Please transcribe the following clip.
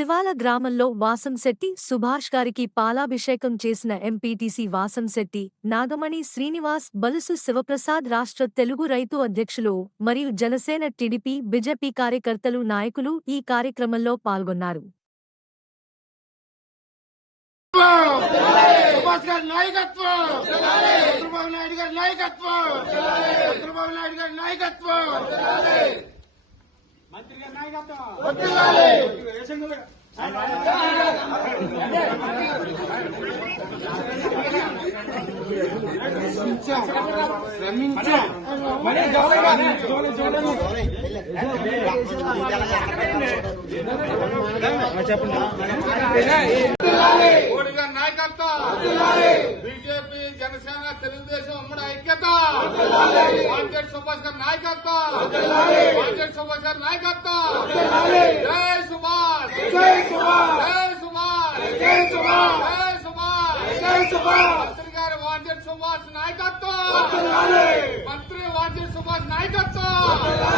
శివాల గ్రామంలో వాసంశెట్టి సుభాష్ గారికి పాలాభిషేకం చేసిన ఎంపీటీసీ వాసంశెట్టి నాగమణి శ్రీనివాస్ బలుసు శివప్రసాద్ రాష్ట్ర తెలుగు రైతు అధ్యక్షులు మరియు జనసేన టీడీపీ బీజేపీ కార్యకర్తలు నాయకులు ఈ కార్యక్రమంలో పాల్గొన్నారు. గారి నాయకత్వం! మంత్రి గారి నాయకత్వం శ్రమించాం నాయకత్వం బీజేపీ జనసేన తెలుగుదేశం ఉమ్మడి ఐక్యత వాంటెడ్ సుభాష్ గారి నాయకత్వం. వాంటెడ్ సుభాష్. గారి నాయకత్వం. జై సుభాష్. జై సుభాష్. జై సుభాష్. జై సుభాష్. జై సుభాష్. జై సుభాష్. మంత్రి గారి వాంటెడ్ సుభాష్ నాయకత్వం. మంత్రి వాంటెడ్ సుభాష్ నాయకత్వం.